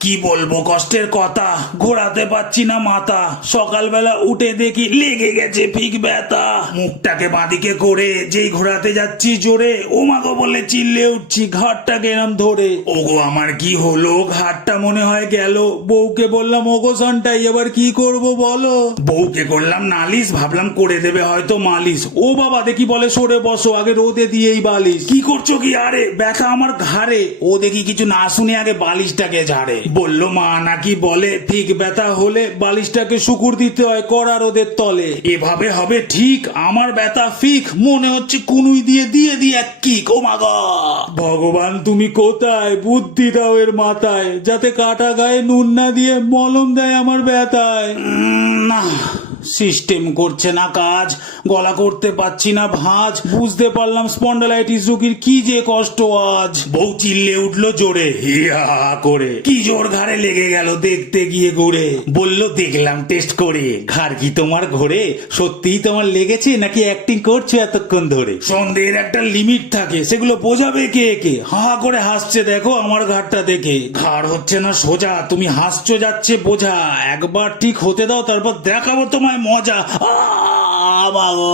কি বলবো কষ্টের কথা, ঘোরাতে পারছি না মাথা। সকালবেলা উঠে দেখি লেগে গেছে ফিক ব্যথা। মুখটাকে বাঁদিকে করে যেই ঘোরাতে যাচ্ছি জোরে, ও মাগো বলে চিল্লে উঠছি ঘাটটাকে এরম ধরে। ওগো আমার কি হলো, ঘাটটা মনে হয় গেল। বউকে বললাম ওগো সনটাই এবার কি করব বলো। বউকে করলাম নালিশ, ভাবলাম করে দেবে হয়তো মালিশ। ও বাবা দেখি বলে সরে বসো, আগে রোদে দিয়েই বালিশ। কি করছো কি? আরে ব্যথা আমার ঘাড়ে। ও দেখি কিছু না শুনে আগে বালিশটাকে ঝাড়ে। বললো মা নাকি বলে ফিক ব্যথা হলে বালিশটাকে শুকুর দিতে হয় কড়া রোদের তলে। এভাবে হবে ঠিক? আমার ব্যথা ফিক মনে হচ্ছে কুনুই দিয়ে দিয়ে দিয়ে এক কিক। ও মা গো! ভগবান তুমি কোথায়? বুদ্ধি দাও এর মাথায়, যাতে কাটা গায়ে নুন না দিয়ে মলম দেয় আমার ব্যথায়। না, সিস্টেম করছে না কাজ, গলা করতে পারছি না ভাঁজ। বুঝতে পারলাম স্পন্ডালাইটিস রোগীর কি যে কষ্ট আজ। বউ চিল্লে উঠলো জোরে হিয়া করে, কি জোর ঘাড়ে লেগে গেল দেখতে গিয়ে ঘুরে। বলল দেখলাম টেস্ট করে, ঘাড় কি তোমার ঘোরে? সত্যিই তোমার লেগেছে নাকি অ্যাক্টিং করছো এতক্ষণ ধরে? সন্দেহের একটা লিমিট থাকে, সেগুলো বোঝাবে কে কে? হা হা করে হাসছে দেখো আমার ঘাড়টা দেখে। ঘাড় হচ্ছে না সোজা, তুমি হাসছো যাচ্ছে বোঝা। একবার ঠিক হতে দাও, তারপর দেখাবো তোমায় মজা। আ বাবা!